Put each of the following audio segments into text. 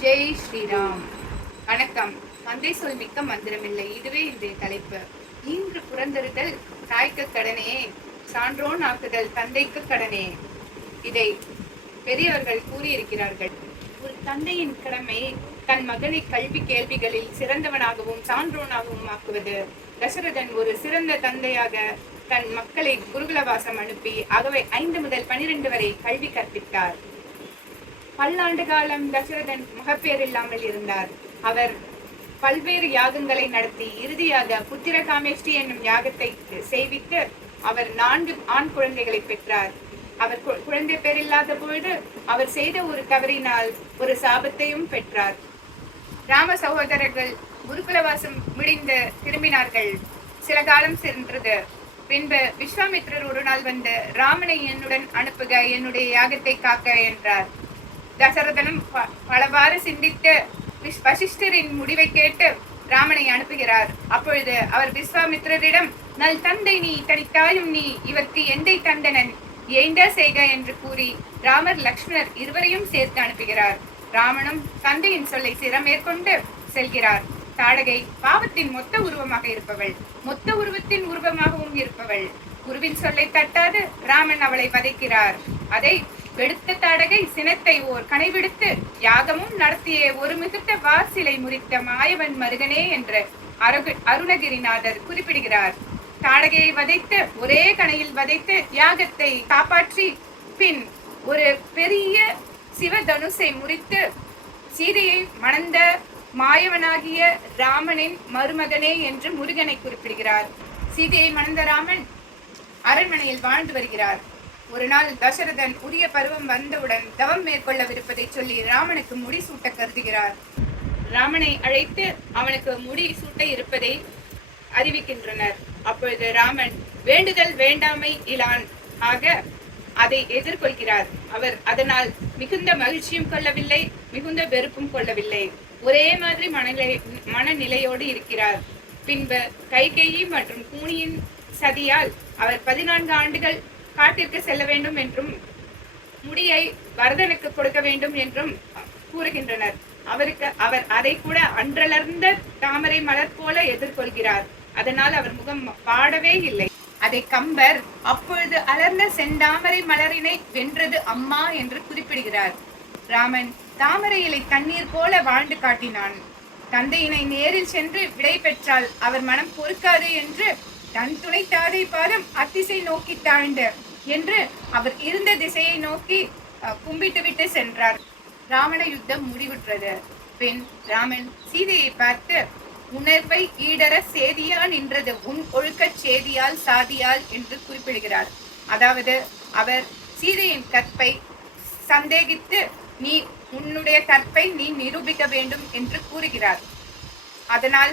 ஜெய் ஸ்ரீராம். வணக்கம். தந்தை சொல் மிக்க மந்திரமில்லை, இதுவே இன்றைய தலைப்பு. ஈன்று புறந்தறுதல் தாய்க்கு கடனே, சான்றோன் ஆக்குதல் தந்தைக்கு கடனே. இதை பெரியவர்கள் கூறியிருக்கிறார்கள். ஒரு தந்தையின் கடமை தன் மகனை கல்வி கேள்விகளில் சிறந்தவனாகவும் சான்றோனாகவும் ஆக்குவது. தசரதன் ஒரு சிறந்த தந்தையாக தன் மக்களை குருகுலவாசம் அனுப்பி அகவை 5 முதல் 12 வரை கல்வி கற்பித்தார். பல்லாண்டு காலம் தசரதன் மகப்பேர் இல்லாமல் இருந்தார். அவர் பல்வேறு யாகங்களை நடத்தி இறுதியாக புத்திர காமேஷ்டி என்னும் யாகத்தை செய்வித்து அவர் 4 ஆண் குழந்தைகளை பெற்றார். அவர் குழந்தை பேர் இல்லாத பொழுது அவர் செய்த ஒரு தவறினால் ஒரு சாபத்தையும் பெற்றார். ராம சகோதரர்கள் குருகுலவாசம் முடிந்து திரும்பினார்கள். சில காலம் சென்றது. பின்பு விஸ்வாமித்திரர் ஒரு நாள் வந்து ராமனை என்னுடன் அனுப்புக, என்னுடைய யாகத்தை காக்க என்றார். தசரதனும் பலவாறு சிந்தித்து வசிஷ்டரின் முடிவை கேட்டு ராமனை அனுப்புகிறார். அப்பொழுது அவர் விஸ்வாமித்திரரிடம், நல் தந்தை நீ, தனித்தாயும் நீ, இவருக்கு எந்தை தந்தனன், ஏண்ட செய்க என்று கூறி ராமர் லக்ஷ்மணர் இருவரையும் சேர்த்து அனுப்புகிறார். ராமனும் தந்தையின் சொல்லை சிரமேற்கொண்டு செல்கிறார். தாடகை பாவத்தின் மொத்த உருவமாக இருப்பவள், மொத்த உருவத்தின் உருவமாகவும் இருப்பவள். குருவின் சொல்லை தட்டாது ராமன் அவளை வதைக்கிறார். அதை வெடுத்த தாடகை சினத்தை ஓர் கனைவிடுத்து யாகமும் நடத்திய ஒரு மிகுத்த வாசிலை முறித்த மாயவன் மருகனே என்று அருணகிரிநாதர் குறிப்பிடுகிறார். தாடகையை வதைத்து ஒரே கணையில் வதைத்து யாகத்தை காப்பாற்றி பின் ஒரு பெரிய சிவதனுசை முறித்து சீதையை மணந்த மாயவனாகிய ராமனின் மருமகனே என்று முருகனை குறிப்பிடுகிறார். சீதையை மணந்த ராமன் அரண்மனையில் வாழ்ந்து வருகிறார். ஒரு நாள் தசரதன் உரிய பருவம் வந்தவுடன் தவம் மேற்கொள்ளவிருப்பதை சொல்லி ராமனுக்கு முடி சூட்ட கருதுகிறார். ராமனை அழைத்து அவனுக்கு முடி சூட்ட இருப்பதை அறிவிக்கின்றனர். அப்பொழுது ராமன் வேண்டுதல் வேண்டாமை இலான் ஆக அதை எதிர்கொள்கிறார். அவர் அதனால் மிகுந்த மகிழ்ச்சியும் கொள்ளவில்லை, மிகுந்த வெறுப்பும் கொள்ளவில்லை. ஒரே மாதிரி மனநிலையோடு இருக்கிறார். பின்பு கைகேயி மற்றும் கூனியின் சதியால் அவர் 14 ஆண்டுகள் காட்டிற்கு செல்ல வேண்டும் என்றும் முடியை பரதனுக்கு கொடுக்க வேண்டும் என்றும் கூறுகின்றனர். அவர் அதை கூட அன்றலர்ந்த தாமரை மலர் போல எதிர்கொள்கிறார். அதனால் அவர் முகம் பாடவே இல்லை. அதை கம்பர் அப்பொழுது அலர்ந்த செந்தாமரை மலரினை வென்றது அம்மா என்று குறிப்பிடுகிறார். ராமன் தாமரை இலை தண்ணீர் போல வாழ்ந்து காட்டினான். தந்தையினை நேரில் சென்று விடை பெற்றால் அவர் மனம் பொறுக்காது என்று தன் துணை தாதை பாதம் அத்திசை நோக்கி தாழ்ந்த என்று அவர் இருந்த திசையை நோக்கி கும்பிட்டு விட்டு சென்றார். ராவண யுத்தம் முடிவுற்றது. பின் ராமன் சீதையை பார்த்து, உணர்வை ஈடர சேதியா நின்றது உன் ஒழுக்கச் சேதியால் சாதியால் என்று குறிப்பிடுகிறார். அதாவது அவர் சீதையின் கற்பை சந்தேகித்து நீ உன்னுடைய கற்பை நீ நிரூபிக்க வேண்டும் என்று கூறுகிறார். அதனால்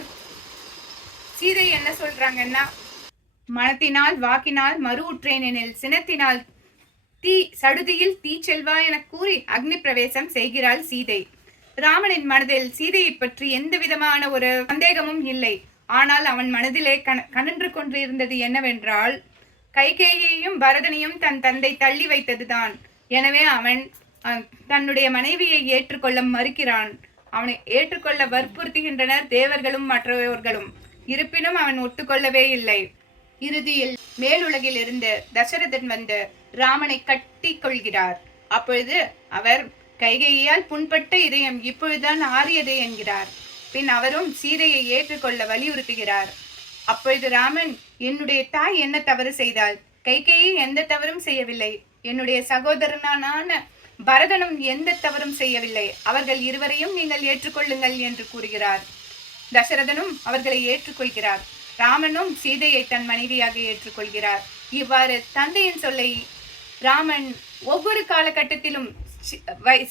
சீதை என்ன சொல்றாங்கன்னா, மனத்தினால் வாக்கினால் மறுவுற்றேன் எனில் சினத்தினால் சடுதியில் தீ செல்வா என கூறி அக்னி பிரவேசம் செய்கிறாள் சீதை. ராமனின் மனதில் சீதையை பற்றி எந்த விதமான ஒரு சந்தேகமும் இல்லை. ஆனால் அவன் மனதிலே கனன்று கொண்டிருந்தது என்னவென்றால், கைகேயையும் பரதனையும் தன் தந்தை தள்ளி வைத்ததுதான். எனவே அவன் தன்னுடைய மனைவியை ஏற்றுக்கொள்ள மறுக்கிறான். அவனை ஏற்றுக்கொள்ள வற்புறுத்துகின்றனர் தேவர்களும் மற்றவர்களும். இருப்பினும் அவன் ஒத்துக்கொள்ளவே இல்லை. இறுதியில் மேலுலகில் இருந்து தசரதன் வந்து ராமனை கட்டி கொள்கிறார். அப்பொழுது அவர் கைகேயியால் புண்பட்ட இதயம் இப்பொழுதுதான் ஆறியது என்கிறார். பின் அவரும் சீதையை ஏற்றுக்கொள்ள வலியுறுத்துகிறார். அப்பொழுது ராமன், என்னுடைய தாய் என்ன தவறு செய்தால்? கைகேயி எந்த தவறும் செய்யவில்லை. என்னுடைய சகோதரனான பரதனும் எந்த தவறும் செய்யவில்லை. அவர்கள் இருவரையும் நீங்கள் ஏற்றுக்கொள்ளுங்கள் என்று கூறுகிறார். தசரதனும் அவர்களை ஏற்றுக்கொள்கிறார். ராமனும் சீதையை தன் மனைவியாக ஏற்றுக்கொள்கிறார். இவ்வாறு தந்தையின் சொல்லை ராமன் ஒவ்வொரு காலகட்டத்திலும்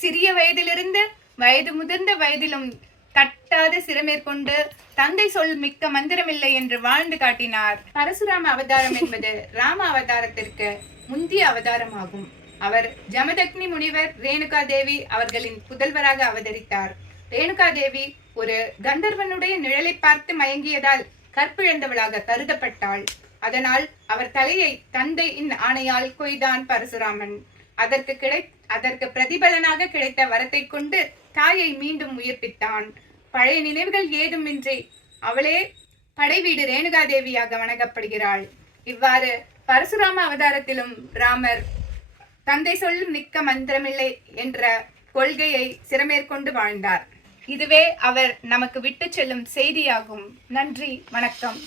சிறிய வயதிலிருந்து வயது முதிர்ந்த வயதிலும் தட்டாத சிரமேற்கொண்டு தந்தை சொல் மிக்க மந்திரமில்லை என்று வாழ்ந்து காட்டினார். பரசுராம அவதாரம் என்பது ராம அவதாரத்திற்கு முந்திய அவதாரமாகும். அவர் ஜமதக்னி முனிவர் ரேணுகா தேவி அவர்களின் புதல்வராக அவதரித்தார். ரேணுகா தேவி ஒரு கந்தர்வனுடைய நிழலை பார்த்து மயங்கியதால் கற்பிழந்தவளாக கருதப்பட்டாள். அதனால் அவர் தலையை தந்தையின் ஆணையால் கொய்தான் பரசுராமன். அதற்கு பிரதிபலனாக கிடைத்த வரத்தை கொண்டு தாயை மீண்டும் உயிர்ப்பித்தான். பழைய நினைவுகள் ஏதுமின்றி அவளே படைவீடு ரேணுகாதேவியாக வணங்கப்படுகிறாள். இவ்வாறு பரசுராம அவதாரத்திலும் ராமர் தந்தை சொல்லும் மிக்க மந்திரமில்லை என்ற கொள்கையை சிறமேற்கொண்டு வாழ்ந்தார். இதுவே அவர் நமக்கு விட்டு செல்லும் செய்தியாகும். நன்றி, வணக்கம்.